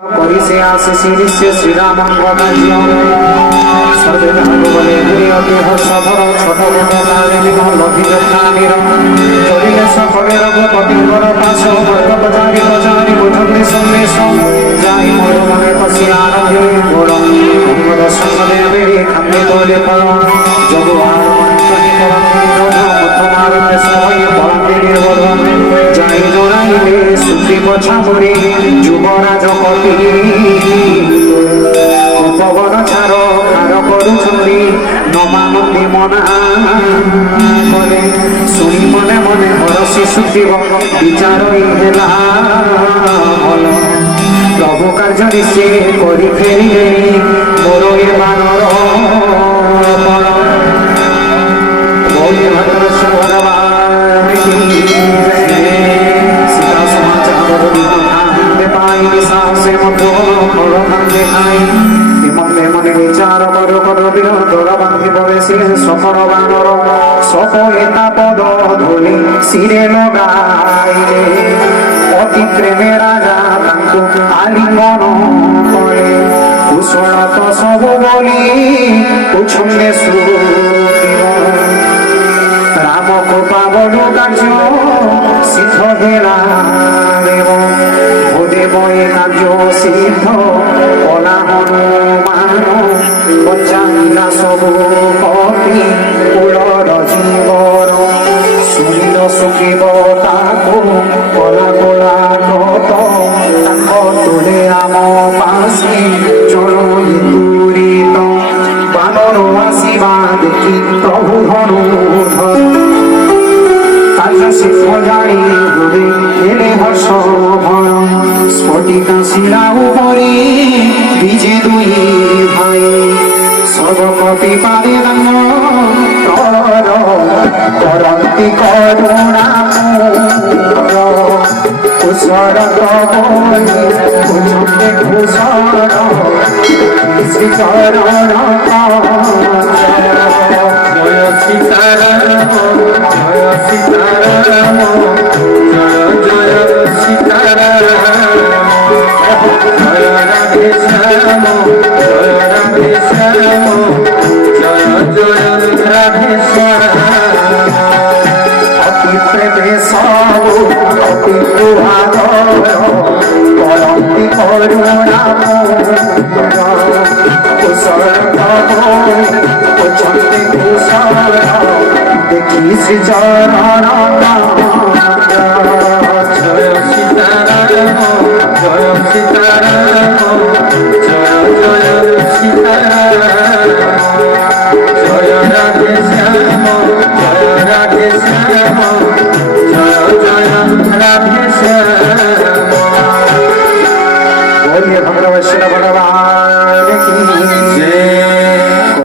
परिसे आसे शिरीष्य श्रीराम सर्वे बले अति हर्षभर छोट बड़ कालीन लघि यथामीर चलिले सफले रघुपतिवर पाश वर्गपचारी प्रचारी बुझग्नि सन्देश जाई मोर मने पशि आरभे गोड़ अंगद संगदेवे खंडे तोले पर जगुआर मंत्री परम समय पलंगे निर्बोध जाई जनाइले सुखी पछामुरी যুবরাজ কতি উপবন ছাড় খার করুছন্তি নমানন্দী মনা বলে শুনি মনে মনে হরসি সুখীব বিচার হেলা ভল প্রভু কার্য নিশ্চে করি ফেরিলে মোর এ মানর পর বৌদ্ধ ভদ্রেশ ভগবান কি সীতা সমাচার पाई सासे मधु खरो नंदे खाई मने मने विचार करो करो बिनो तोरा बांधी बरेसिले सफर बानर सफलता पद धूली सिरे लगाइले अति प्रेमे राजा तांकु आलिंगन करे कुशल तो सब बोली उछंगे सुदिव राम को पावनु कार्य सिद्ध भेला देव দেবয়ে কার্য সিদ্ধ কলা হনুমান পঞ্চাঙ্গা সবু কপি কুলর জীবন শুনিল সুখিব তাকু কলা কলা কত তাঙ্ক তোলে রাম পাশে চড়ই দূরিত বানর আসিবা দেখি প্রভু ধনুধর তাজা সিদ্ধ জানি হরে এলে হর্ষ ভর স্ফটিকা শিলা উপরে বিজে দুই ভাই সর্বকপি পারে করন্তি করুণা কুশল কুচন্তে ভূষণ শ্রীচরণ জয় সীতারাম জয় সীতারাম জয় জয় সীতারাম জয় রাধে শ্যাম জয় রাধে শ্যাম জয় জয় রাধে শ্যাম অতি প্রেমে সব অতি প্রভাদর করন্তি করুণা কুশল কুচন্তে কুশল দেখি শ্রী চরণ জয় সীতারাম জয় সীতারাম জয় জয় সীতারাম জয় রাধে শ্যাম জয় রাধে শ্যাম জয় জয় রাধে শ্যাম बोलिए भगवान श्री भगवान की